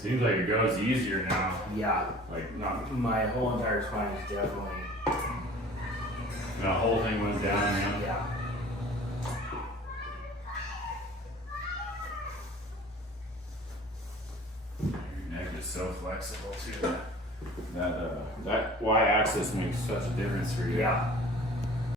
Seems like it goes easier now. Yeah. Like not My whole entire spine is definitely. the whole thing went down. Yeah. Yeah. Your neck is so flexible too. That y-axis makes such a difference for you. Yeah.